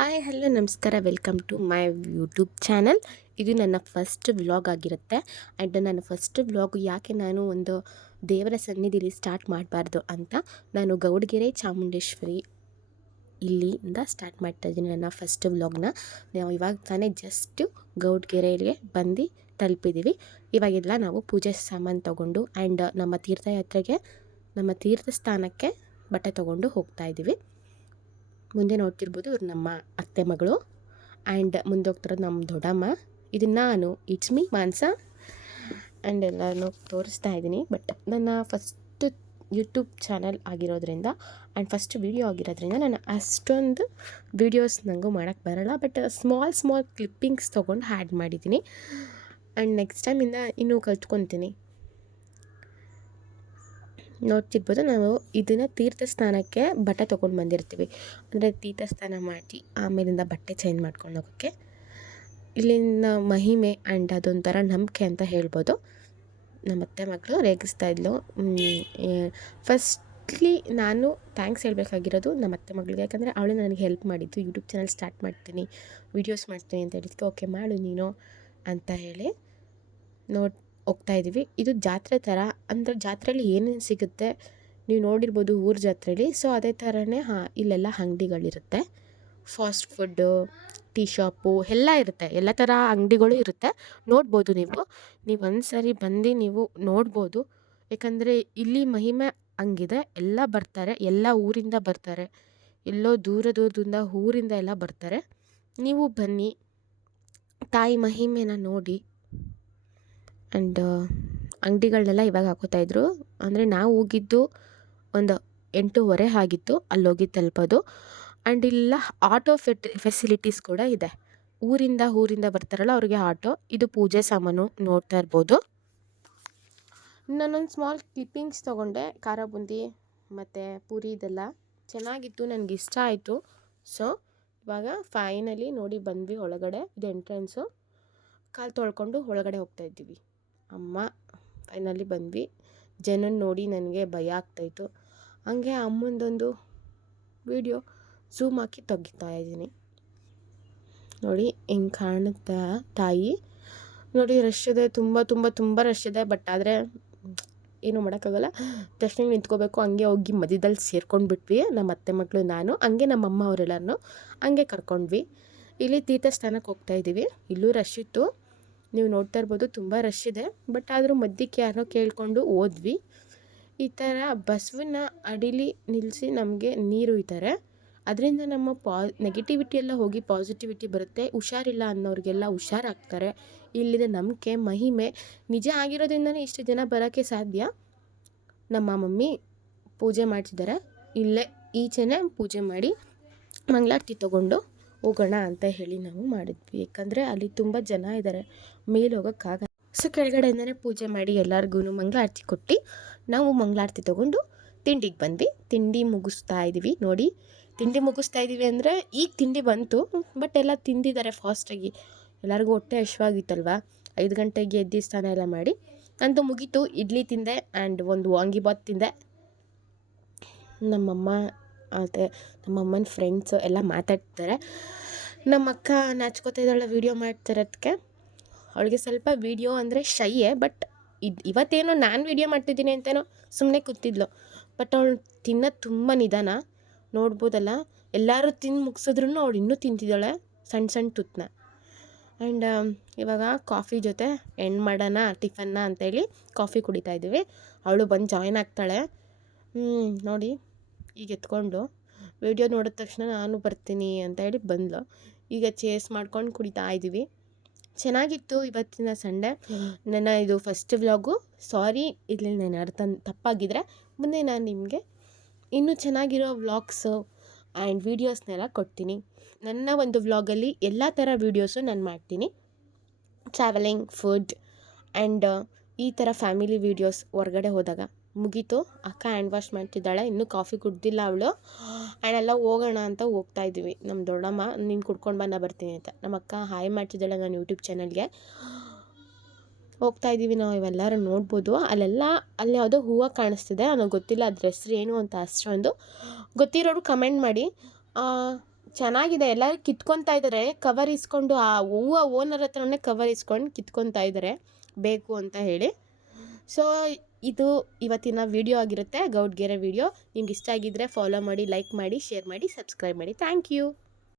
Hi hello ನಮಸ್ಕಾರ, welcome to my YouTube channel. ಇದು ನನ್ನ ಫಸ್ಟ್ ವ್ಲಾಗ್ ಆಗಿರುತ್ತೆ. ಆ್ಯಂಡ್ ನನ್ನ ಫಸ್ಟ್ ವ್ಲಾಗ್ ಯಾಕೆ ನಾನು ಒಂದು ದೇವರ ಸನ್ನಿಧಿಲಿ ಸ್ಟಾರ್ಟ್ ಮಾಡಬಾರ್ದು ಅಂತ ನಾನು ಗೌಡಗೆರೆ ಚಾಮುಂಡೇಶ್ವರಿ ಇಲ್ಲಿಂದ ಸ್ಟಾರ್ಟ್ ಮಾಡ್ತಾ ಇದ್ದೀನಿ ನನ್ನ ಫಸ್ಟ್ ವ್ಲಾಗ್ನ. ನಾವು ಇವಾಗ ತಾನೇ ಜಸ್ಟ್ ಗೌಡಗೆರೆಗೆ ಬಂದು ತಲುಪಿದ್ದೀವಿ. ಇವಾಗೆಲ್ಲ ನಾವು ಪೂಜೆ ಸಾಮಾನು ತೊಗೊಂಡು ಆ್ಯಂಡ್ ನಮ್ಮ ತೀರ್ಥಯಾತ್ರೆಗೆ ನಮ್ಮ ತೀರ್ಥ ಸ್ಥಾನಕ್ಕೆ ಬಟ್ಟೆ ತೊಗೊಂಡು ಹೋಗ್ತಾ ಇದ್ದೀವಿ. ಮುಂದೆ ನೋಡ್ತಿರ್ಬೋದು ಇವ್ರು ನಮ್ಮ ಅತ್ತೆ ಮಗಳು, ಆ್ಯಂಡ್ ಮುಂದೆ ಹೋಗ್ತಿರೋದು ನಮ್ಮ ದೊಡ್ಡಮ್ಮ. ಇದು ನಾನು, ಇಟ್ಸ್ ಮೀ ಮಾನ್ಸ. ಆ್ಯಂಡ್ ಎಲ್ಲನೂ ತೋರಿಸ್ತಾ ಇದ್ದೀನಿ. ಬಟ್ ನನ್ನ ಫಸ್ಟ್ ಯೂಟ್ಯೂಬ್ ಚಾನಲ್ ಆಗಿರೋದ್ರಿಂದ ಆ್ಯಂಡ್ ಫಸ್ಟ್ ವೀಡಿಯೋ ಆಗಿರೋದ್ರಿಂದ ನಾನು ಅಷ್ಟೊಂದು ವೀಡಿಯೋಸ್ ನನಗೂ ಮಾಡೋಕ್ಕೆ ಬರೋಲ್ಲ. ಬಟ್ ಸ್ಮಾಲ್ ಕ್ಲಿಪ್ಪಿಂಗ್ಸ್ ತೊಗೊಂಡು ಆ್ಯಡ್ ಮಾಡಿದ್ದೀನಿ. ಆ್ಯಂಡ್ ನೆಕ್ಸ್ಟ್ ಟೈಮಿಂದ ಇನ್ನೂ ಕಲ್ತ್ಕೊತೀನಿ. ನೋಡ್ತಿರ್ಬೋದು ನಾವು ಇದನ್ನು ತೀರ್ಥಸ್ಥಾನಕ್ಕೆ ಬಟ್ಟೆ ತೊಗೊಂಡು ಬಂದಿರ್ತೀವಿ. ಅಂದರೆ ತೀರ್ಥಸ್ಥಾನ ಮಾಡಿ ಆಮೇಲಿಂದ ಬಟ್ಟೆ ಚೇಂಜ್ ಮಾಡ್ಕೊಂಡು ಹೋಗೋಕ್ಕೆ. ಇಲ್ಲಿನ ಮಹಿಮೆ ಆ್ಯಂಡ್ ಅದೊಂಥರ ನಂಬಿಕೆ ಅಂತ ಹೇಳ್ಬೋದು. ನಮ್ಮ ಅತ್ತೆ ಮಗಳು ರೇಗಿಸ್ತಾ ಇದ್ಲು. ಫಸ್ಟ್ಲಿ ನಾನು ಥ್ಯಾಂಕ್ಸ್ ಹೇಳಬೇಕಾಗಿರೋದು ನಮ್ಮ ಅತ್ತೆ ಮಗಳಿಗೆ. ಯಾಕಂದರೆ ಅವಳು ನನಗೆ ಹೆಲ್ಪ್ ಮಾಡಿದ್ದು. ಯೂಟ್ಯೂಬ್ ಚಾನಲ್ ಸ್ಟಾರ್ಟ್ ಮಾಡ್ತೀನಿ, ವೀಡಿಯೋಸ್ ಮಾಡ್ತೀನಿ ಅಂತ ಹೇಳಿದ್ಕೆ ಓಕೆ ಮಾಡು ನೀನು ಅಂತ ಹೇಳಿ ಹೋಗ್ತಾಯಿದ್ದೀವಿ. ಇದು ಜಾತ್ರೆ ಥರ. ಅಂದರೆ ಜಾತ್ರೆಯಲ್ಲಿ ಏನೇನು ಸಿಗುತ್ತೆ ನೀವು ನೋಡಿರ್ಬೋದು ಊರ ಜಾತ್ರೆಯಲ್ಲಿ. ಸೊ ಅದೇ ಥರನೇ ಇಲ್ಲೆಲ್ಲ ಅಂಗಡಿಗಳಿರುತ್ತೆ. ಫಾಸ್ಟ್ ಫುಡ್ಡು, ಟೀ ಶಾಪು ಎಲ್ಲ ಇರುತ್ತೆ. ಎಲ್ಲ ಥರ ಅಂಗಡಿಗಳು ಇರುತ್ತೆ. ನೋಡ್ಬೋದು ನೀವು ಒಂದು ಸಾರಿ ಬಂದು ನೀವು ನೋಡ್ಬೋದು. ಯಾಕಂದರೆ ಇಲ್ಲಿ ಮಹಿಮೆ ಹಂಗಿದೆ. ಎಲ್ಲ ಬರ್ತಾರೆ, ಎಲ್ಲ ಊರಿಂದ ಬರ್ತಾರೆ. ಎಲ್ಲೋ ದೂರದಿಂದ ಊರಿಂದ ಎಲ್ಲ ಬರ್ತಾರೆ. ನೀವು ಬನ್ನಿ, ತಾಯಿ ಮಹಿಮೆನ ನೋಡಿ. ಆ್ಯಂಡ್ ಅಂಗಡಿಗಳನ್ನೆಲ್ಲ ಇವಾಗ ಹಾಕೋತಾಯಿದ್ರು. ಅಂದರೆ ನಾವು ಹೋಗಿದ್ದು ಒಂದು 8:30 ಆಗಿತ್ತು ಅಲ್ಲೋಗಿ ತಲುಪೋದು. ಆ್ಯಂಡ್ ಇಲ್ಲ ಆಟೋ ಫೆಸಿಲಿಟೀಸ್ ಕೂಡ ಇದೆ. ಊರಿಂದ ಬರ್ತಾರಲ್ಲ ಅವ್ರಿಗೆ ಆಟೋ. ಇದು ಪೂಜೆ ಸಾಮಾನು ನೋಡ್ತಾ ಇರ್ಬೋದು. ನಾನೊಂದು ಸ್ಮಾಲ್ ಕ್ಲಿಪ್ಪಿಂಗ್ಸ್ ತೊಗೊಂಡೆ. ಖಾರ ಬೂಂದಿ ಮತ್ತು ಪೂರಿ ಇದೆಲ್ಲ ಚೆನ್ನಾಗಿತ್ತು, ನನಗೆ ಇಷ್ಟ ಆಯಿತು. ಸೊ ಇವಾಗ ಫೈನಲಿ ನೋಡಿ ಬಂದ್ವಿ ಒಳಗಡೆ. ಇದು ಎಂಟ್ರೆನ್ಸು. ಕಾಲು ತೊಳ್ಕೊಂಡು ಒಳಗಡೆ ಹೋಗ್ತಾಯಿದ್ದೀವಿ. ಅಮ್ಮ ಫೈನಲಿ ಬಂದ್ವಿ. ಜನನ ನೋಡಿ ನನಗೆ ಭಯ ಆಗ್ತಾಯಿತ್ತು. ಹಂಗೆ ಅಮ್ಮಂದೊಂದು ವೀಡಿಯೋ ಝೂಮ್ ಹಾಕಿ ತೆಗಿತಾ ಇದ್ದೀನಿ. ನೋಡಿ ಹಿಂಗೆ ಕಾಣುತ್ತೆ ತಾಯಿ. ನೋಡಿ ರಶ್ ಇದೆ, ತುಂಬ ರಶ್ ಇದೆ. ಬಟ್ ಆದರೆ ಏನೂ ಮಾಡೋಕ್ಕಾಗಲ್ಲ. ದರ್ಶನಕ್ಕೆ ನಿಂತ್ಕೋಬೇಕು. ಹಂಗೆ ಹೋಗಿ ಮಧ್ಯದಲ್ಲಿ ಸೇರ್ಕೊಂಡು ಬಿಟ್ವಿ ನಮ್ಮ ಅತ್ತೆ ಮಗಳು ನಾನು. ಹಂಗೆ ನಮ್ಮಮ್ಮ ಅವರೆಲ್ಲರೂ ಹಂಗೆ ಕರ್ಕೊಂಡ್ವಿ. ಇಲ್ಲಿ ತೀರ್ಥಸ್ಥಾನಕ್ಕೆ ಹೋಗ್ತಾಯಿದ್ದೀವಿ. ಇಲ್ಲೂ ರಶ್ ಇತ್ತು, ನೀವು ನೋಡ್ತಾ ಇರ್ಬೋದು ತುಂಬ ರಶ್ ಇದೆ. ಬಟ್ ಆದರೂ ಮಧ್ಯಕ್ಕೆ ಯಾರೋ ಕೇಳಿಕೊಂಡು ಹೋದ್ವಿ. ಈ ಥರ ಬಸವನ ಅಡಿಲಿ ನಿಲ್ಲಿಸಿ ನಮಗೆ ನೀರು ಇದ್ದಾರೆ. ಅದರಿಂದ ನಮ್ಮ ನೆಗೆಟಿವಿಟಿ ಎಲ್ಲ ಹೋಗಿ ಪಾಸಿಟಿವಿಟಿ ಬರುತ್ತೆ. ಹುಷಾರಿಲ್ಲ ಅನ್ನೋರಿಗೆಲ್ಲ ಹುಷಾರಾಗ್ತಾರೆ. ಇಲ್ಲಿನ ನಂಬಿಕೆ ಮಹಿಮೆ ನಿಜ ಆಗಿರೋದ್ರಿಂದನೇ ಇಷ್ಟು ಜನ ಬರೋಕ್ಕೆ ಸಾಧ್ಯ. ನಮ್ಮ ಮಮ್ಮಿ ಪೂಜೆ ಮಾಡ್ತಿದ್ದಾರೆ. ಇಲ್ಲೇ ಈಚೆನೇ ಪೂಜೆ ಮಾಡಿ ಮಂಗಳಾರತಿ ತೊಗೊಂಡು ಹೋಗೋಣ ಅಂತ ಹೇಳಿ ನಾವು ಮಾಡಿದ್ವಿ. ಯಾಕಂದರೆ ಅಲ್ಲಿ ತುಂಬ ಜನ ಇದ್ದಾರೆ, ಮೇಲೆ ಹೋಗೋಕ್ಕಾಗಲ್ಲ. ಸೊ ಕೆಳಗಡೆಯಿಂದನೇ ಪೂಜೆ ಮಾಡಿ ಎಲ್ಲರಿಗೂ ಮಂಗಳಾರತಿ ಕೊಟ್ಟು ನಾವು ಮಂಗಳಾರತಿ ತೊಗೊಂಡು ತಿಂಡಿಗೆ ಬಂದ್ವಿ. ತಿಂಡಿ ಮುಗಿಸ್ತಾ ಇದ್ದೀವಿ. ನೋಡಿ ತಿಂಡಿ ಮುಗಿಸ್ತಾ ಇದ್ದೀವಿ ಅಂದರೆ ಈಗ ತಿಂಡಿ ಬಂತು. ಬಟ್ ಎಲ್ಲ ತಿಂದಿದ್ದಾರೆ ಫಾಸ್ಟಾಗಿ. ಎಲ್ಲರಿಗೂ ಹೊಟ್ಟೆ ಹಶ್ವಾಗಿತ್ತಲ್ವ. 5 ಗಂಟೆಗೆ ಎದ್ದು ಸ್ನಾನ ಎಲ್ಲ ಮಾಡಿ ನಂದು ಮುಗೀತು. ಇಡ್ಲಿ ತಿಂದೆ ಆ್ಯಂಡ್ ಒಂದು ವಾಂಗಿಬಾತ್ ತಿಂದೆ. ನಮ್ಮಮ್ಮ ಮತ್ತು ನಮ್ಮಮ್ಮನ ಫ್ರೆಂಡ್ಸು ಎಲ್ಲ ಮಾತಾಡ್ತಾರೆ. ನಮ್ಮ ಅಕ್ಕ ನಾಚ್ಕೋತಾ ಇದ್ದಾಳೆ ವೀಡಿಯೋ ಮಾಡ್ತಿರೋದಕ್ಕೆ. ಅವಳಿಗೆ ಸ್ವಲ್ಪ ವೀಡಿಯೋ ಅಂದರೆ ಶೈಯೇ. ಬಟ್ ಇವತ್ತೇನೋ ನಾನು ವೀಡಿಯೋ ಮಾಡ್ತಿದ್ದೀನಿ ಅಂತೇನೋ ಸುಮ್ಮನೆ ಕೂತಿದ್ಲು. ಬಟ್ ಅವಳು ತಿನ್ನೋದು ತುಂಬ ನಿಧಾನ. ನೋಡ್ಬೋದಲ್ಲ, ಎಲ್ಲರೂ ತಿಂದು ಮುಗಿಸಿದ್ರೂ ಅವಳು ಇನ್ನೂ ತಿಂತಿದ್ದಾಳೆ ಸಣ್ಣ ತುತ್ತನ್ನ. ಆ್ಯಂಡ್ ಇವಾಗ ಕಾಫಿ ಜೊತೆ ಎಂಡ್ ಮಾಡೋಣ ಟಿಫನ್ನ ಅಂತೇಳಿ ಕಾಫಿ ಕುಡಿತಾಯಿದ್ದೀವಿ. ಅವಳು ಬಂದು ಜಾಯ್ನ್ ಆಗ್ತಾಳೆ. ನೋಡಿ ಈಗ ಎತ್ಕೊಂಡು ವೀಡಿಯೋ ನೋಡಿದ ತಕ್ಷಣ ನಾನು ಬರ್ತೀನಿ ಅಂತ ಹೇಳಿ ಬಂದ್ಲು. ಈಗ ಚೇಸ್ ಮಾಡ್ಕೊಂಡು ಕುಡಿತಾ ಇದ್ದೀವಿ. ಚೆನ್ನಾಗಿತ್ತು ಇವತ್ತಿನ ಸಂಡೇ. ನನ್ನ ಇದು ಫಸ್ಟ್ ವ್ಲಾಗು. ಸಾರಿ ಇಲ್ಲಿ ನಾನು ಅರ್ಥ ತಪ್ಪಾಗಿದ್ದರೆ ಮುಂದೆ ನಾನು ನಿಮಗೆ ಇನ್ನೂ ಚೆನ್ನಾಗಿರೋ ವ್ಲಾಗ್ಸು ಆ್ಯಂಡ್ ವೀಡಿಯೋಸ್ನೆಲ್ಲ ಕೊಡ್ತೀನಿ. ನನ್ನ ಒಂದು ವ್ಲಾಗಲ್ಲಿ ಎಲ್ಲ ಥರ ವೀಡಿಯೋಸು ನಾನು ಮಾಡ್ತೀನಿ. ಟ್ರಾವೆಲಿಂಗ್, ಫುಡ್ ಆ್ಯಂಡ್ ಈ ಥರ ಫ್ಯಾಮಿಲಿ ವೀಡಿಯೋಸ್. ಹೊರಗಡೆ ಹೋದಾಗ ಮುಗೀತು. ಅಕ್ಕ ಹ್ಯಾಂಡ್ ವಾಶ್ ಮಾಡ್ತಿದ್ದಾಳೆ, ಇನ್ನೂ ಕಾಫಿ ಕುಡ್ದಿಲ್ಲ ಅವಳು. ಆ್ಯಂಡ್ ಎಲ್ಲ ಹೋಗೋಣ ಅಂತ ಹೋಗ್ತಾಯಿದ್ದೀವಿ. ನಮ್ಮ ದೊಡ್ಡಮ್ಮ ನೀನು ಕುಡ್ಕೊಂಡು ಬಾ, ನಾ ಬರ್ತೀನಿ ಅಂತ. ನಮ್ಮ ಅಕ್ಕ ಹಾಯ್ ಮಾಡ್ತಿದ್ದಾಳೆ ನಾನು ಯೂಟ್ಯೂಬ್ ಚಾನಲ್ಗೆ. ಹೋಗ್ತಾಯಿದ್ದೀವಿ ನಾವು. ಇವೆಲ್ಲರೂ ನೋಡ್ಬೋದು. ಅಲ್ಲಿ ಯಾವುದೋ ಹೂವು ಕಾಣಿಸ್ತಿದೆ, ನನಗೆ ಗೊತ್ತಿಲ್ಲ ಅದ್ರ ಹೆಸ್ರು ಏನು ಅಂತ ಅಷ್ಟೊಂದು. ಗೊತ್ತಿರೋರು ಕಮೆಂಟ್ ಮಾಡಿ. ಚೆನ್ನಾಗಿದೆ. ಎಲ್ಲರೂ ಕಿತ್ಕೊತಾ ಇದ್ದಾರೆ, ಕವರ್ ಇಸ್ಕೊಂಡು ಆ ಹೂವು ಓನರ್ ಹತ್ರನೇ ಕವರ್ ಇಸ್ಕೊಂಡು ಕಿತ್ಕೊತಾ ಇದ್ದಾರೆ ಬೇಕು ಅಂತ ಹೇಳಿ. ಸೊ ಇದು ಇವತ್ತಿನ ವಿಡಿಯೋ ಆಗಿರುತ್ತೆ, ಗೌಡ್ಗೆರೆ ವಿಡಿಯೋ. ನಿಮ್ಗೆ ಇಷ್ಟ ಆಗಿದ್ದರೆ ಫಾಲೋ ಮಾಡಿ, ಲೈಕ್ ಮಾಡಿ, ಶೇರ್ ಮಾಡಿ, ಸಬ್ಸ್ಕ್ರೈಬ್ ಮಾಡಿ. Thank you.